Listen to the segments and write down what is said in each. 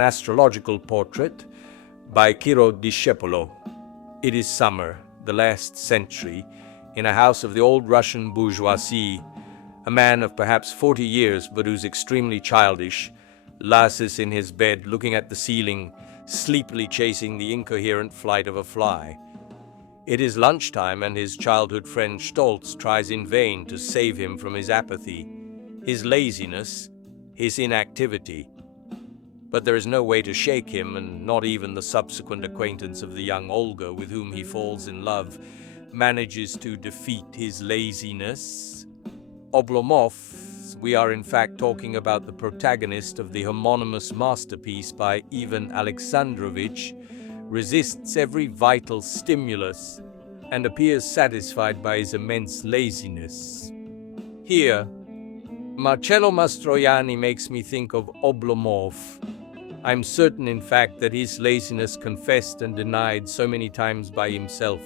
Astrological portrait by Ciro Discepolo. It is summer, the last century, in a house of the old Russian bourgeoisie. A man of perhaps 40 years, but who's extremely childish, lies in his bed looking at the ceiling, sleepily chasing the incoherent flight of a fly. It is lunchtime, and his childhood friend Stolz tries in vain to save him from his apathy, his laziness, his inactivity. But there is no way to shake him, and not even the subsequent acquaintance of the young Olga with whom he falls in love manages to defeat his laziness. Oblomov, we are in fact talking about the protagonist of the homonymous masterpiece by Ivan Alexandrovich, resists every vital stimulus and appears satisfied by his immense laziness. Here, Marcello Mastroianni makes me think of Oblomov. I'm certain, in fact, that his laziness, confessed and denied so many times by himself,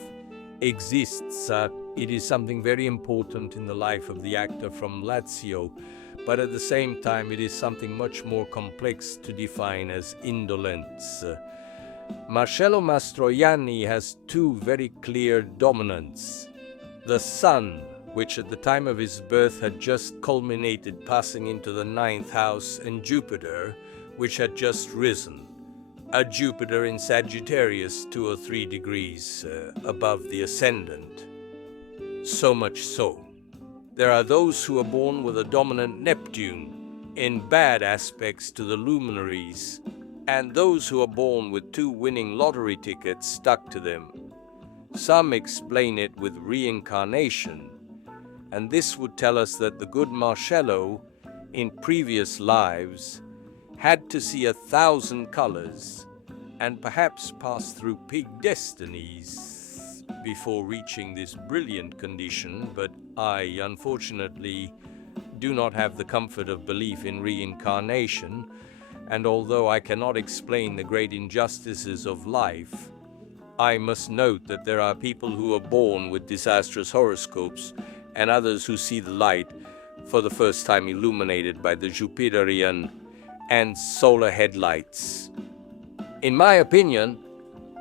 exists. It is something very important in the life of the actor from Lazio, but at the same time it is something much more complex to define as indolence. Marcello Mastroianni has two very clear dominants. The sun, which at the time of his birth had just culminated passing into the 9th house, and Jupiter, which had just risen. A Jupiter in Sagittarius 2 or 3 degrees above the ascendant. So much so. There are those who are born with a dominant Neptune in bad aspects to the luminaries, and those who are born with 2 winning lottery tickets stuck to them. Some explain it with reincarnation, and this would tell us that the good Marcello, in previous lives, had to see 1,000 colors and perhaps pass through pig destinies before reaching this brilliant condition, but I, unfortunately, do not have the comfort of belief in reincarnation, and although I cannot explain the great injustices of life, I must note that there are people who are born with disastrous horoscopes and others who see the light for the first time illuminated by the Jupiterian and solar headlights. In my opinion,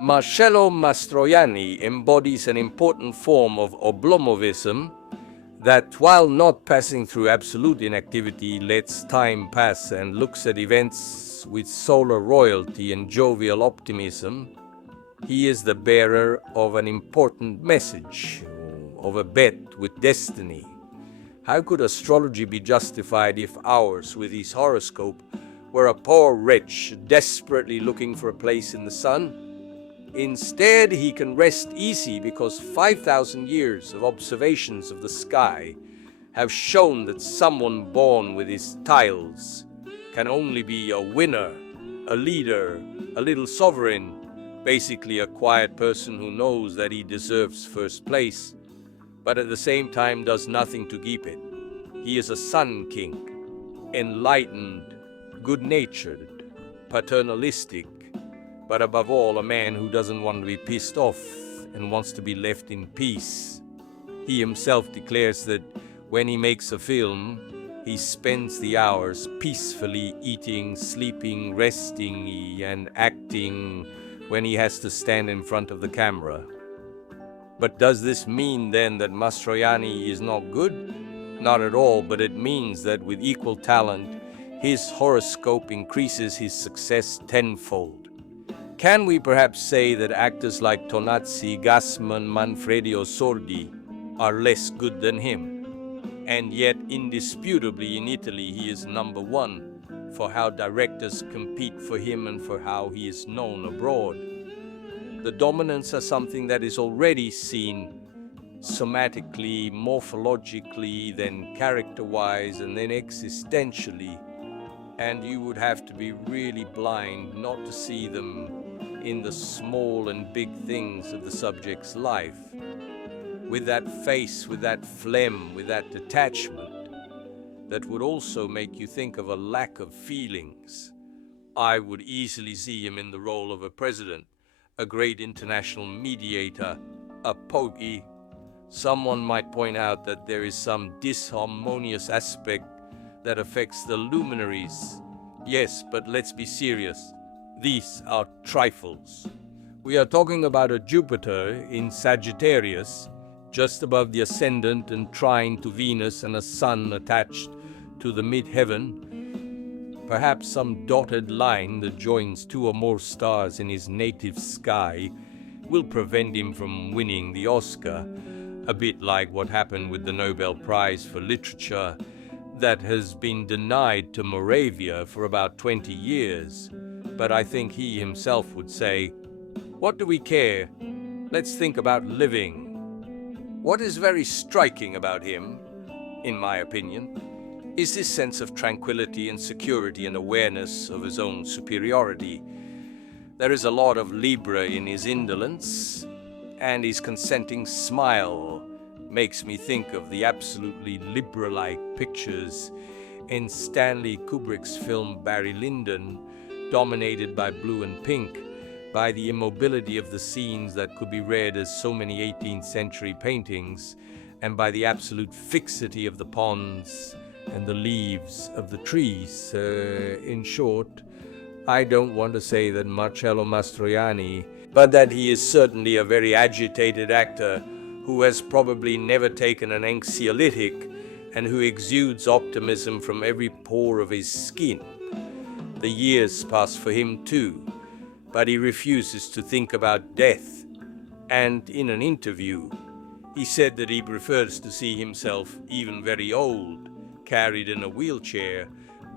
Marcello Mastroianni embodies an important form of Oblomovism that, while not passing through absolute inactivity, lets time pass and looks at events with solar royalty and jovial optimism. He is the bearer of an important message, of a bet with destiny. How could astrology be justified if ours, with his horoscope, were a poor wretch desperately looking for a place in the sun? Instead, he can rest easy because 5,000 years of observations of the sky have shown that someone born with his tiles can only be a winner, a leader, a little sovereign, basically a quiet person who knows that he deserves first place, but at the same time does nothing to keep it. He is a sun king, enlightened, good-natured, paternalistic, but above all a man who doesn't want to be pissed off and wants to be left in peace. He himself declares that when he makes a film, he spends the hours peacefully eating, sleeping, resting, and acting when he has to stand in front of the camera. But does this mean then that Mastroianni is not good? Not at all, but it means that with equal talent, his horoscope increases his success tenfold. Can we perhaps say that actors like Tonazzi, Gassman, Manfredi or Sordi are less good than him? And yet, indisputably in Italy, he is number 1 for how directors compete for him and for how he is known abroad. The dominants are something that is already seen somatically, morphologically, then character-wise, and then existentially. And you would have to be really blind not to see them in the small and big things of the subject's life. With that face, with that phlegm, with that detachment, that would also make you think of a lack of feelings. I would easily see him in the role of a president, a great international mediator, a pope. Someone might point out that there is some disharmonious aspect that affects the luminaries. Yes, but let's be serious. These are trifles. We are talking about a Jupiter in Sagittarius, just above the ascendant and trine to Venus, and a sun attached to the mid-heaven. Perhaps some dotted line that joins two or more stars in his native sky will prevent him from winning the Oscar, a bit like what happened with the Nobel Prize for Literature that has been denied to Moravia for about 20 years. But I think he himself would say, "What do we care? Let's think about living." What is very striking about him, in my opinion, is this sense of tranquility and security and awareness of his own superiority. There is a lot of Libra in his indolence, and his consenting smile makes me think of the absolutely Libra-like pictures in Stanley Kubrick's film Barry Lyndon, dominated by blue and pink, by the immobility of the scenes that could be read as so many 18th century paintings, and by the absolute fixity of the ponds and the leaves of the trees. In short, I don't want to say that Marcello Mastroianni, but that he is certainly a very agitated actor who has probably never taken an anxiolytic and who exudes optimism from every pore of his skin. The years pass for him too, but he refuses to think about death. And in an interview, he said that he prefers to see himself, even very old, carried in a wheelchair,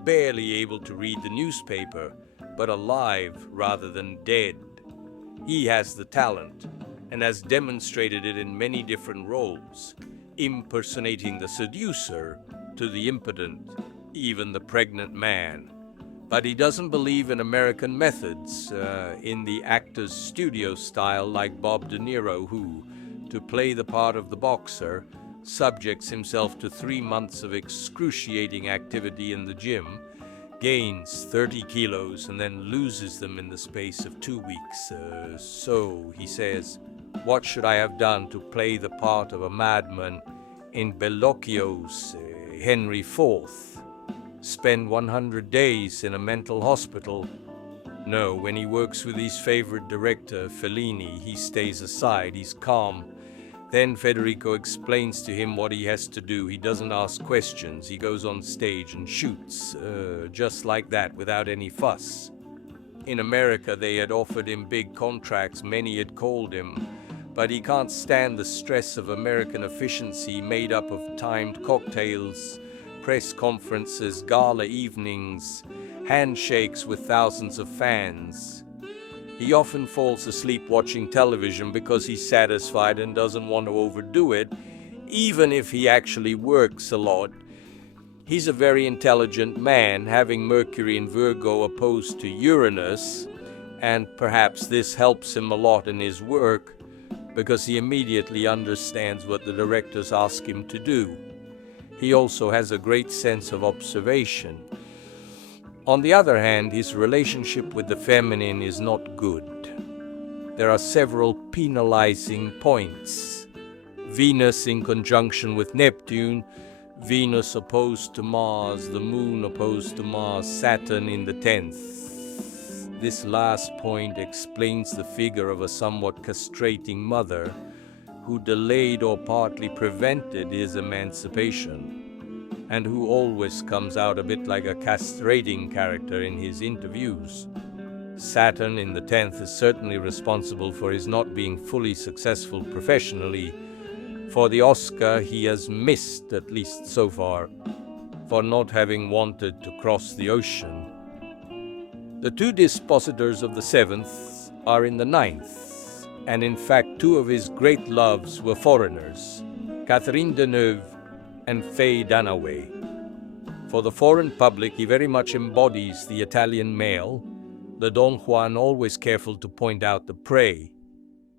barely able to read the newspaper, but alive rather than dead. He has the talent, and has demonstrated it in many different roles, impersonating the seducer to the impotent, even the pregnant man. But he doesn't believe in American methods, in the actor's studio style like Bob De Niro, who, to play the part of the boxer, subjects himself to 3 months of excruciating activity in the gym, gains 30 kilos and then loses them in the space of 2 weeks. So, he says, what should I have done to play the part of a madman in Bellocchio's Henry IV? Spend 100 days in a mental hospital? No, when he works with his favorite director, Fellini, he stays aside, he's calm. Then Federico explains to him what he has to do. He doesn't ask questions. He goes on stage and shoots, just like that, without any fuss. In America, they had offered him big contracts. Many had called him. But he can't stand the stress of American efficiency made up of timed cocktails, press conferences, gala evenings, handshakes with thousands of fans. He often falls asleep watching television because he's satisfied and doesn't want to overdo it, even if he actually works a lot. He's a very intelligent man, having Mercury in Virgo opposed to Uranus, and perhaps this helps him a lot in his work because he immediately understands what the directors ask him to do. He also has a great sense of observation. On the other hand, his relationship with the feminine is not good. There are several penalizing points. Venus in conjunction with Neptune, Venus opposed to Mars, the Moon opposed to Mars, Saturn in the 10th. This last point explains the figure of a somewhat castrating mother who delayed or partly prevented his emancipation, and who always comes out a bit like a castrating character in his interviews. Saturn in the 10th is certainly responsible for his not being fully successful professionally. For the Oscar, he has missed, at least so far, for not having wanted to cross the ocean. The two dispositors of the 7th are in the 9th, and in fact 2 of his great loves were foreigners, Catherine Deneuve and Faye Dunaway. For the foreign public, he very much embodies the Italian male, the Don Juan always careful to point out the prey.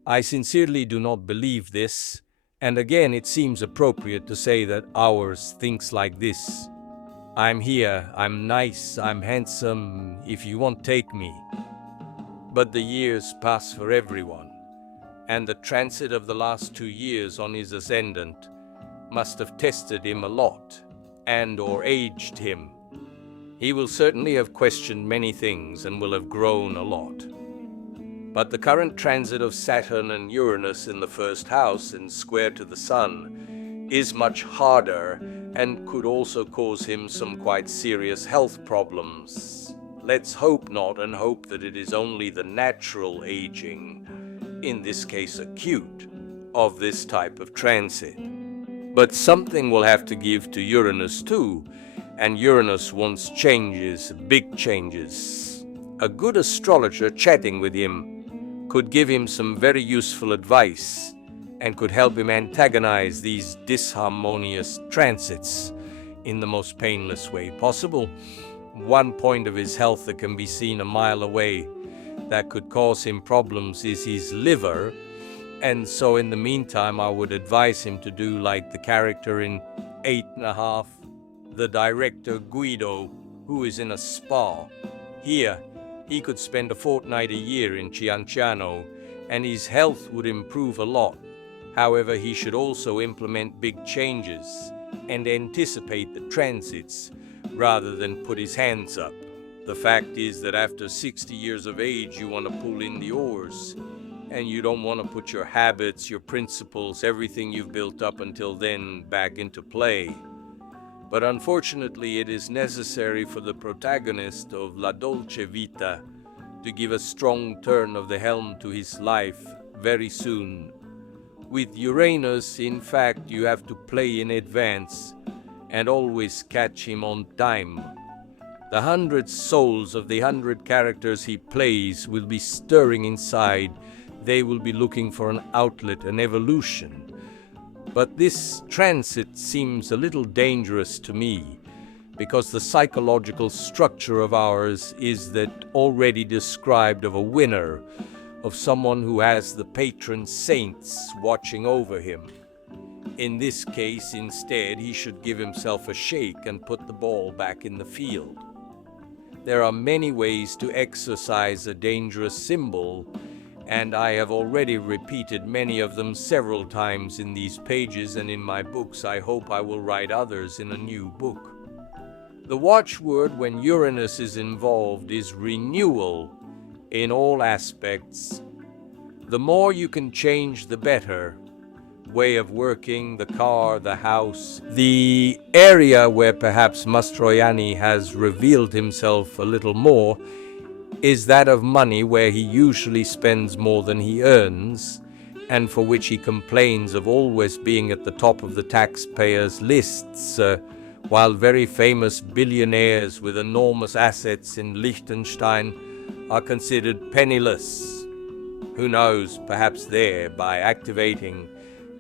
I sincerely do not believe this, and again it seems appropriate to say that ours thinks like this. I'm here, I'm nice, I'm handsome, if you want, take me. But the years pass for everyone, and the transit of the last 2 years on his ascendant must have tested him a lot, and or aged him. He will certainly have questioned many things and will have grown a lot. But the current transit of Saturn and Uranus in the first house and square to the Sun is much harder and could also cause him some quite serious health problems. Let's hope not, and hope that it is only the natural aging, in this case acute, of this type of transit. But something will have to give to Uranus too, and Uranus wants changes, big changes. A good astrologer chatting with him could give him some very useful advice and could help him antagonize these disharmonious transits in the most painless way possible. One point of his health that can be seen a mile away that could cause him problems is his liver, and so in the meantime I would advise him to do like the character in 8½, the director Guido, who is in a spa. Here, he could spend a fortnight a year in Cianciano, and his health would improve a lot. However, he should also implement big changes and anticipate the transits rather than put his hands up. The fact is that after 60 years of age, you want to pull in the oars, and you don't want to put your habits, your principles, everything you've built up until then back into play. But unfortunately, it is necessary for the protagonist of La Dolce Vita to give a strong turn of the helm to his life very soon. With Uranus, in fact, you have to play in advance and always catch him on time. The 100 souls of the 100 characters he plays will be stirring inside. They will be looking for an outlet, an evolution. But this transit seems a little dangerous to me, because the psychological structure of ours is that already described of a winner, of someone who has the patron saints watching over him. In this case, instead, he should give himself a shake and put the ball back in the field. There are many ways to exercise a dangerous symbol, and I have already repeated many of them several times in these pages and in my books. I hope I will write others in a new book. The watchword when Uranus is involved is renewal in all aspects. The more you can change, the better. Way of working, the car, the house. The area where perhaps Mastroianni has revealed himself a little more is that of money, where he usually spends more than he earns, and for which he complains of always being at the top of the taxpayers' lists, while very famous billionaires with enormous assets in Liechtenstein are considered penniless. Who knows, perhaps there, by activating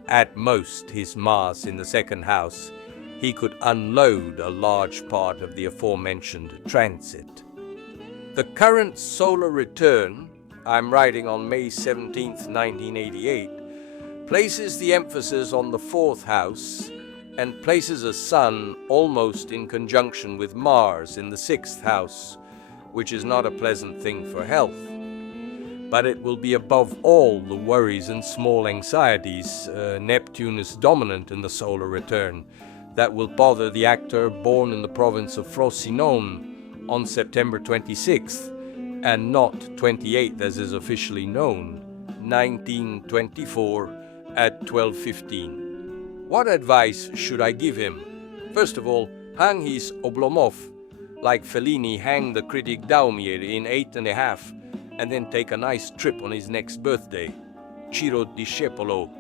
at most his Mars in the second house, he could unload a large part of the aforementioned transit. The current solar return, I'm writing on May 17th, 1988, places the emphasis on the fourth house and places a sun almost in conjunction with Mars in the sixth house, which is not a pleasant thing for health. But it will be above all the worries and small anxieties, Neptune is dominant in the solar return, that will bother the actor born in the province of Frosinone on September 26th, and not 28th as is officially known, 1924 at 12:15. What advice should I give him? First of all, hang his Oblomov, like Fellini hanged the critic Daumier in 8½, and then take a nice trip on his next birthday. Ciro Discepolo,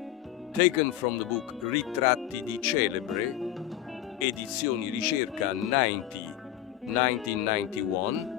taken from the book Ritratti di Celebre, Edizioni Ricerca 90, 1991,